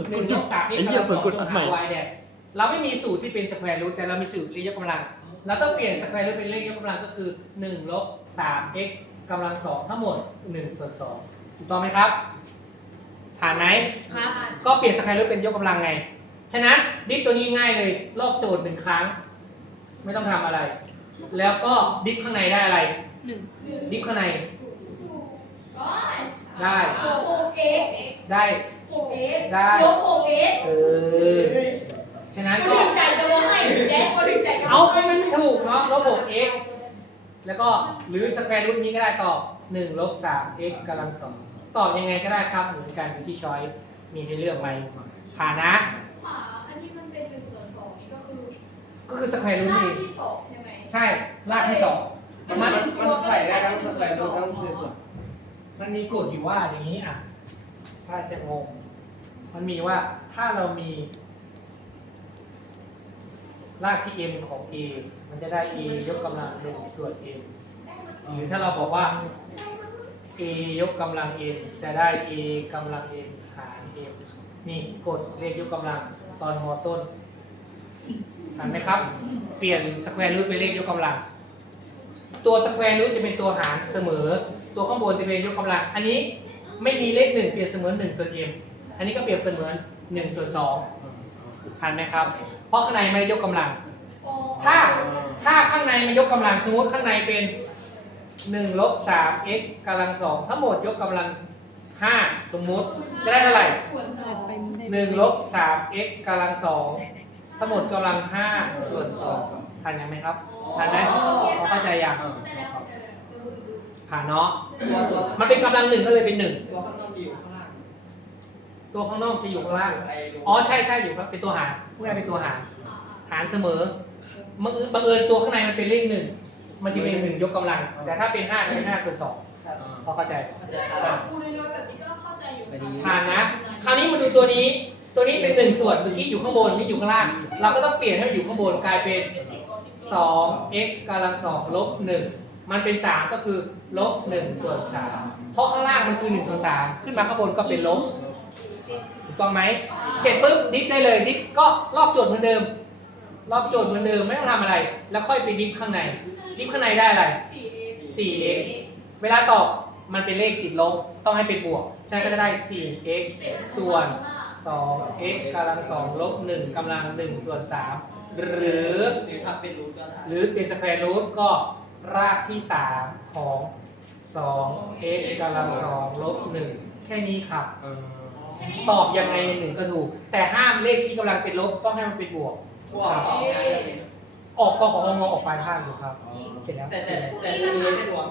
อหนึ่งยกสามไอ้เหี้ยเผลอกดอันใหม่ วายเนี่ยเราไม่มีสูตรที่เป็นสแควร์รูทแต่เรามีสูตรเลขยกกำลัง เราต้องเปลี่ยนสแควร์รูทเป็นเลขยกกำลังก็คือ1ลบ 3x กำลังสองทั้งหมด1ส่วน2ถูกต้องไหมครับ ผ่านไหม ครับ ก็เปลี่ยนสแควร์รูทเป็นยกกำลังไง ฉะนั้นดิฟตัวนี้ง่ายเลย ลอกโจทย์หนึ่งครั้ง ไม่ต้องทำอะไร แล้วก็ดิฟข้างในได้อะไร หนึ่งดิฟข้างในก็ ได้ โอเอ็กได้ โอเอ็กได้ ลบโอเอ็กเออ ฉะนั้นก็ก็ถึงใจก็เลยแดกก็ถึงใจก็เอาก็มันไม่ถูกเนาะลบ6 x แล้วก็หรือสแควร์รูทนี้ก็ได้ตอบ1ลบ3 x กำลังสองตอบยังไงก็ได้ครับ เหมือนกันอยู่ที่ช้อยมีให้เลือกไหมผ่านนะ ขวาอันนี้มันเป็นหนึ่งส่วนสองนี่ก็คือก็คือสแควร์รูทล่างนี่ที่สองใช่ไหมใช่ รากที่สองมันมันมันใส่ได้ทั้งสแควร์รูททั้งสี่ส่วน มันมีกฎอยู่ว่าอย่างนี้อะถ้าจะงง มันมีว่าถ้าเรามีรากที่ m ของ a มันจะได้ a ยกกำลังหนึ่งส่วน m หรือถ้าเราบอกว่า a ยกกำลัง m จะได้ a กำลัง m หาร m นี่กฎเลขยกกำลังตอนมอต้นทันไหมครับ เปลี่ยนสแควร์รูทเป็นเลขยกกำลัง ตัวสแควร์รูทจะเป็นตัวหารเสมอ ตัวข้างบนจะเป็นยกกำลัง อันนี้ไม่มีเลขหนึ่งเปรียบเสมือนหนึ่งส่วน m อันนี้ก็เปรียบเสมือนหนึ่งส่วนสองทันไหมครับ เพราะข้างในไม่ได้ยกกำลัง ถ้าถ้าข้างในมันยกกำลังสมมติข้างในเป็น1ลบ3 x กำลังสองทั้งหมดยกกำลัง5สมมุติจะได้เท่าไหร่ส่วนสองลบ3 x กำลังสองทั้งหมดกำลัง5ส่วน2ทันยังไหมครับทันไหมเข้าใจยัง ผ่านเนาะ ตัวตัวมันเป็นกำลังหนึ่งก็เลยเป็นหนึ่ง ตัวข้างนอกจะอยู่ข้างล่างตัวข้างนอกจะอยู่ข้างล่าง ไอ้รูอ๋อใช่ใช่อยู่ครับ เป็นตัวหารผู้ใดเป็นตัวหาร หารเสมอบังเอิญบังเอิญตัวข้างในมันเป็นเลขหนึ่ง มันจะเป็นหนึ่งยกกำลัง แต่ถ้าเป็นห้าเป็นห้าส่วนสองครับพอเข้าใจ เข้าใจคแต่รับครูน้อยๆแบบนี้ก็เข้าใจอยู่ผ่านนะ คราวนี้มาดูตัวนี้ ตัวนี้เป็นหนึ่งส่วน เมื่อกี้อยู่ข้างบนนี่อยู่ข้างล่าง เราก็ต้องเปลี่ยนให้มันอยู่ข้างบนกลายเป็น 2 x กำลังสองลบ1 มันเป็น3ก็คือลบ1ส่วน3เพราะข้างล่างมันคือ1ส่วน3ขึ้นมาข้างบนก็เป็นลบถูกต้องไหมเสร็จปุ๊บดิฟได้เลยดิฟก็รอบโจทย์เหมือนเดิม รอบโจทย์เหมือนเดิมไม่ต้องทำอะไร แล้วค่อยไปดิฟข้างใน ดิฟข้างในได้อะไร 4x เวลาตอบมันเป็นเลขติดลบต้องให้เป็นบวกฉะนั้นก็จะได้ 4x ส่วน 2x กำลัง 2 ลบ 1กำลัง 1 ส่วน 3 หรือหรือถ้าเป็นรูทก็ได้หรือเป็นสแควร์รูทก็ รากที่ 3 ของ 2x กำลัง2ลบ1แค่นี้ครับ ตอบยังไงในหนึ่งก็ถูก แต่ห้ามเลขชี้กำลังเป็นลบต้องให้มันเป็นบวกพวกสองนะออกกของงอออกปลายข้างอยู่ครับ เสร็จแล้วแต่แต่แต่รูทไม่รวม